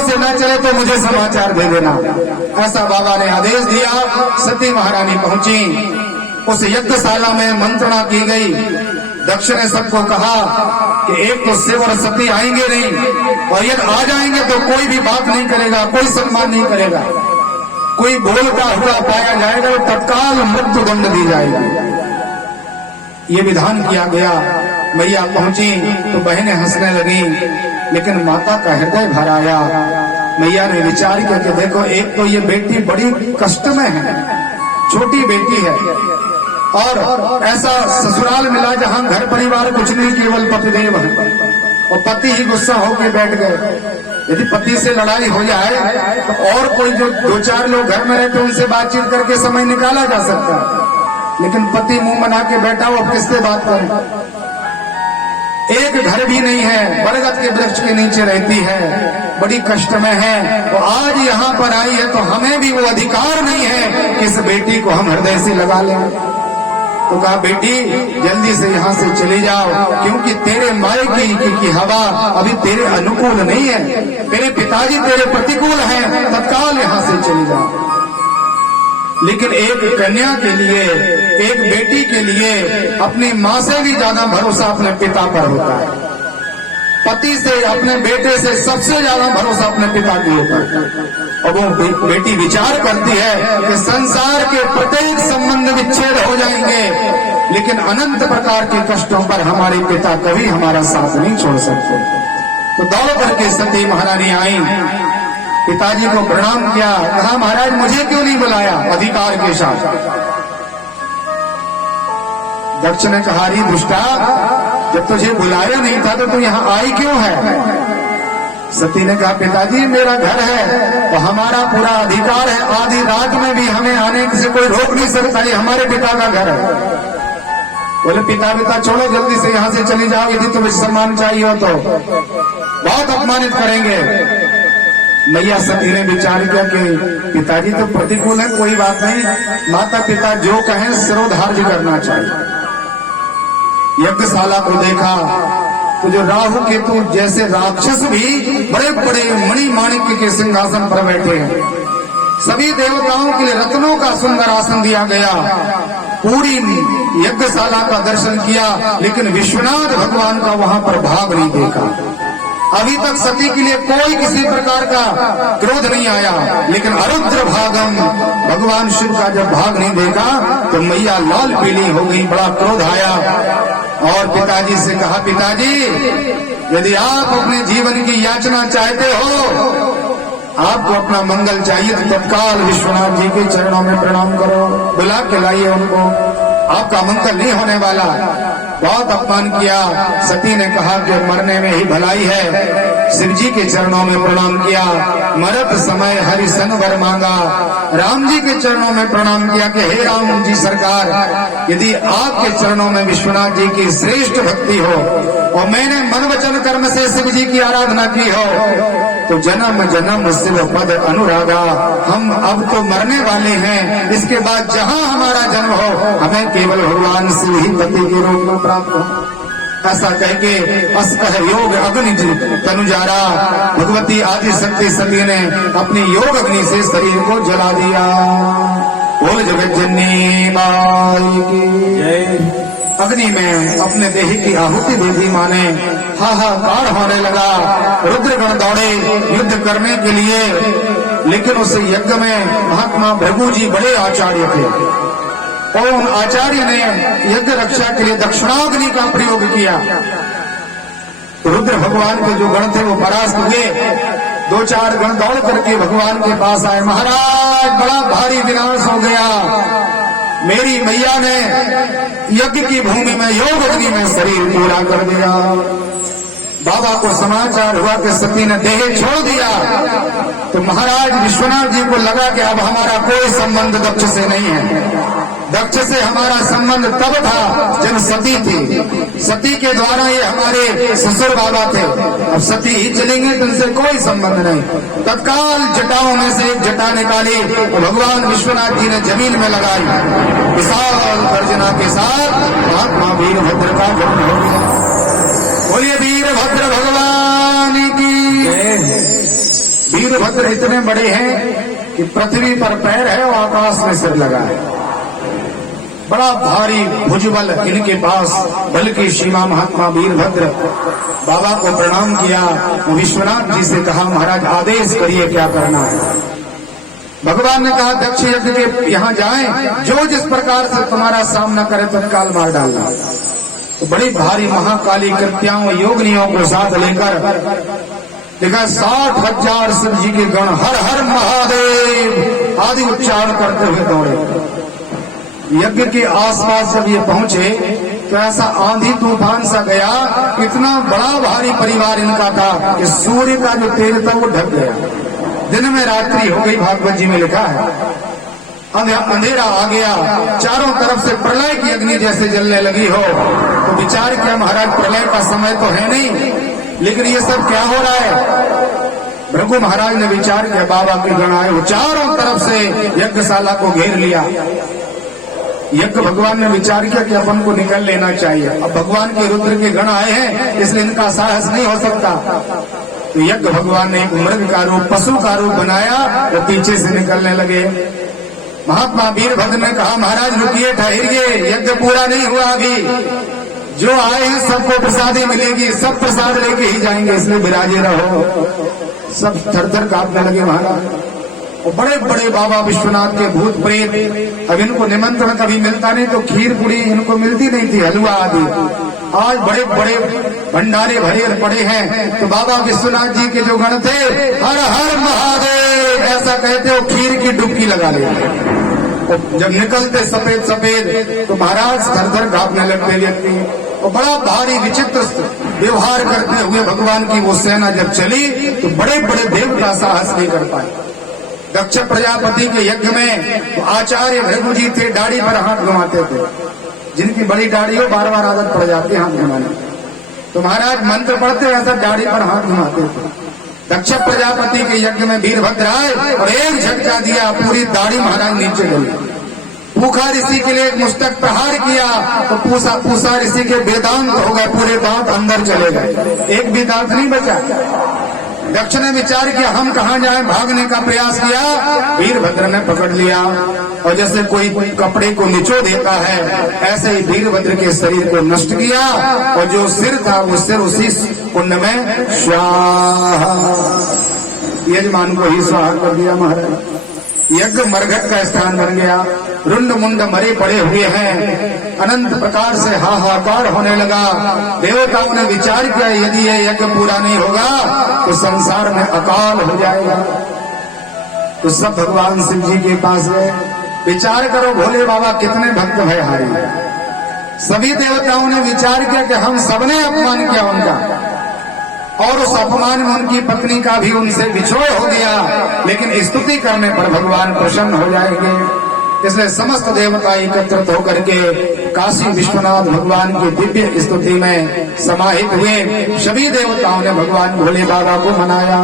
से न चले तो मुझे समाचार दे देना। ऐसा बाबा ने आदेश दिया। सती महारानी पहुंची। उस यज्ञशाला में मंत्रणा की गई। दक्ष ने सबको कहा कि एक तो शिव और सती आएंगे नहीं, और यदि आ जाएंगे तो कोई भी बात नहीं करेगा, कोई सम्मान नहीं करेगा। कोई बोलता हुआ पाया जाएगा तो तत्काल मृत्यु दंड दी जाएगी। ये विधान किया गया। मैया पहुंची तो बहनें हंसने लगी, लेकिन माता का हृदय भर आया। मैया ने विचार किया कि देखो, एक तो ये बेटी बड़ी कष्ट में है, छोटी बेटी है, और ऐसा ससुराल मिला जहां घर परिवार कुछ नहीं, केवल पतिदेव है, और पति ही गुस्सा होकर बैठ गए। यदि पति से लड़ाई हो जाए तो और कोई जो दो चार लोग घर में रहते उनसे बातचीत करके समय निकाला जा सकता है, लेकिन पति मुंह बना के बैठा हो, किससे बात करें। एक घर भी नहीं है, बरगद के वृक्ष के नीचे रहती है, बड़ी कष्ट में है, तो आज यहाँ पर आई है तो हमें भी वो अधिकार नहीं है कि इस बेटी को हम हृदय से लगा लें। तो कहा, बेटी जल्दी से यहाँ से चली जाओ, क्योंकि तेरे मायके की हवा अभी तेरे अनुकूल नहीं है, तेरे पिताजी तेरे प्रतिकूल हैं, तत्काल यहाँ से चली जाओ। लेकिन एक कन्या के लिए, एक बेटी के लिए अपनी माँ से भी ज्यादा भरोसा अपने पिता पर होता है। पति से, अपने बेटे से सबसे ज्यादा भरोसा अपने पिता के ऊपर। और वो बेटी विचार करती है कि संसार के प्रत्येक संबंध विच्छेद हो जाएंगे, लेकिन अनंत प्रकार के कष्टों पर हमारे पिता कभी हमारा साथ नहीं छोड़ सकते। तो दौड़ करके सती महारानी आई, पिताजी को प्रणाम किया, कहा, महाराज मुझे क्यों नहीं बुलाया अधिकार के साथ। दक्ष ने कहा, री दुष्टा, जब तुझे बुलाया नहीं था तो तू यहाँ आई क्यों है। सती ने कहा, पिताजी मेरा घर है तो हमारा पूरा अधिकार है, आधी रात में भी हमें आने से कोई रोक नहीं सकता, ये हमारे पिता का घर है। बोले, पिता छोड़ो, जल्दी से यहाँ से चली जाओ, यदि तुम्हें सम्मान चाहिए हो तो बहुत अपमानित करेंगे। मैया सती ने विचार किया कि पिताजी तो प्रतिकूल है, कोई बात नहीं, माता पिता जो कहें सिरोधार्य करना चाहिए। यज्ञशाला को देखा तो जो राहु केतु जैसे राक्षस भी बड़े बड़े मणि माणिक्य के सिंहासन पर बैठे हैं। सभी देवताओं के लिए रत्नों का सुंदर आसन दिया गया। पूरी यज्ञशाला का दर्शन किया, लेकिन विश्वनाथ भगवान का वहां पर भाग नहीं देखा। अभी तक सती के लिए कोई किसी प्रकार का क्रोध नहीं आया, लेकिन अरुद्र भागम भगवान शिव का जब भाग नहीं देखा तो मैया लाल पीली हो गई, बड़ा क्रोध आया। और पिताजी से कहा, पिताजी यदि आप अपने जीवन की याचना चाहते हो, आपको अपना मंगल चाहिए तो तत्काल विश्वनाथ जी के चरणों में प्रणाम करो, बुला के लाइए उनको, आपका मंगल नहीं होने वाला। बहुत अपमान किया। सती ने कहा कि मरने में ही भलाई है। शिव जी के चरणों में प्रणाम किया। मरत समय हरि सन वर मांगा। राम जी के चरणों में प्रणाम किया कि हे राम जी सरकार, यदि आपके चरणों में विश्वनाथ जी की श्रेष्ठ भक्ति हो और मैंने मन वचन कर्म से शिव जी की आराधना की हो तो जन्म जन्म शिव पद अनुरागा, हम अब तो मरने वाले हैं, इसके बाद जहां हमारा जन्म हो हमें केवल भगवान शिव ही पति के रूप में प्राप्त हो। ऐसा कह के अस्कर योग अग्नि तनुजारा भगवती आदि शक्ति सती ने अपनी योग अग्नि से शरीर को जला दिया। बोल जगत जननी माई की जय। अग्नि में अपने देह की आहुति दे दी माने। हाहाकार होने लगा। रुद्रगण दौड़े युद्ध करने के लिए, लेकिन उस यज्ञ में महात्मा भृगु जी बड़े आचार्य थे और उन आचार्य ने यज्ञ रक्षा के लिए दक्षिणाग्नि का प्रयोग किया। रुद्र भगवान के जो गण थे वो परास्त हुए। दो चार गण दौड़ करके भगवान के पास आए। महाराज बड़ा भारी विनाश हो गया, मेरी मैया ने यज्ञ की भूमि में योग अग्नि में शरीर पूरा कर दिया। बाबा को समाचार हुआ कि सती ने देह छोड़ दिया, तो महाराज विश्वनाथ जी को लगा कि अब हमारा कोई संबंध दक्ष से नहीं है। दक्ष से हमारा संबंध तब था जब सती थी, सती के द्वारा ये हमारे ससुर बाबा थे। अब सती ही चलेंगे तो इनसे कोई संबंध नहीं। तत्काल जटाओं में से एक जटा निकाली और भगवान विश्वनाथ जी ने जमीन में लगाई। विशाल गर्जना के साथ महात्मा वीरभद्र का जन्म हो गया। बोलिए वीरभद्र भगवान की। वीरभद्र इतने बड़े हैं कि पृथ्वी पर पैर है और आकाश में सिर लगा है। बड़ा भारी भुजबल इनके पास, बल्कि सीमा महात्मा वीरभद्र बाबा को प्रणाम किया। विश्वनाथ जी से कहा, महाराज आदेश करिए क्या करना है। भगवान ने कहा, दक्ष यज्ञ के यहाँ जाएं, जो जिस प्रकार से तुम्हारा सामना करे तत्काल मार डालना। तो बड़ी भारी महाकाली कृत्याओं योगनियों को साथ लेकर देखा 60,000 शिव जी के गण हर हर महादेव आदि उच्चारण करते हुए दौड़े। यज्ञ के आसपास जब ये पहुंचे तो ऐसा आंधी तूफान सा गया, इतना बड़ा भारी परिवार इनका था कि सूर्य का जो तेज था वो ढक गया। दिन में रात्रि हो गई, भागवत जी में लिखा है। अंधेरा आ गया, चारों तरफ से प्रलय की अग्नि जैसे जलने लगी हो। तो विचार किया, महाराज प्रलय का समय तो है नहीं, लेकिन ये सब क्या हो रहा है। भृगु महाराज ने विचार किया, बाबा के गण आए, वो चारों तरफ से यज्ञशाला को घेर लिया। यज्ञ भगवान ने विचार किया कि अपन को निकल लेना चाहिए। अब भगवान के रुद्र के गण आए हैं, इसलिए इनका साहस नहीं हो सकता। तो यज्ञ भगवान ने एक मृग का रूप, पशु का रूप बनाया, तो पीछे से निकलने लगे। महात्मा वीरभद्र ने कहा, महाराज रुकिए, ठहरिए, यज्ञ पूरा नहीं हुआ अभी। जो आए हैं सबको प्रसादी मिलेगी, सब प्रसाद लेके ही जाएंगे, इसलिए विराजे रहो। सब थर थर कांपने लगे महाराज। और बड़े बड़े बाबा विश्वनाथ के भूत प्रेत, अब इनको निमंत्रण कभी मिलता नहीं, तो खीर पूरी इनको मिलती नहीं थी, हलवा आदि। आज बड़े बड़े भंडारे भरे पड़े हैं। तो बाबा विश्वनाथ जी के जो गण थे, हर हर महादेव ऐसा कहते हो, खीर की डुबकी लगा लेते। तो जब निकलते सफेद सफेद तो महाराज थर थर कांपने लगते व्यक्ति। और बड़ा भारी विचित्र व्यवहार करते हुए भगवान की वो सेना जब चली तो बड़े बड़े देवता साहस नहीं कर पाए। दक्ष प्रजापति के यज्ञ में तो आचार्य भृगु जी थे, दाढ़ी पर हाथ घुमाते थे। जिनकी बड़ी दाढ़ी हो बार बार आदत पड़ जाती है हाथ घुमाने। तो महाराज मंत्र पढ़ते ऐसा दाढ़ी पर हाथ घुमाते थे। दक्ष प्रजापति के यज्ञ में वीरभद्र आए और एक झटका दिया, पूरी दाढ़ी महाराज नीचे गई। पूखा ऋषि के लिए एक मुस्तक प्रहार किया तो पूसा ऋषि के वेदांत हो गए, पूरे दांत अंदर चले गए, एक भी दांत नहीं बचा। दक्ष ने विचार किया, हम कहाँ जाएं, भागने का प्रयास किया। वीरभद्र ने पकड़ लिया और जैसे कोई कपड़े को निचो देता है, ऐसे ही वीरभद्र के शरीर को नष्ट किया। और जो सिर था वो सिर उसी कुंड में स्वाहा, यजमान को ही स्वाहा कर दिया महाराज। यज्ञ मरघट का स्थान बन गया। रुंड मुंड मरे पड़े हुए हैं, अनंत प्रकार से हाहाकार होने लगा। देवताओं ने विचार किया, यदि ये यज्ञ पूरा नहीं होगा तो संसार में अकाल हो जाएगा। तो सब भगवान शिव जी के पास गए। विचार करो भोले बाबा कितने भक्त भयहारी। सभी देवताओं ने विचार किया कि हम सबने अपमान किया उनका, और उस अपमान में उनकी पत्नी का भी उनसे विछोड़ हो गया, लेकिन स्तुति करने पर भगवान प्रसन्न हो जाएंगे। इसलिए समस्त देवता एकत्रित होकर के काशी विश्वनाथ भगवान की दिव्य स्तुति में समाहित हुए। सभी देवताओं ने भगवान भोले बाबा को मनाया।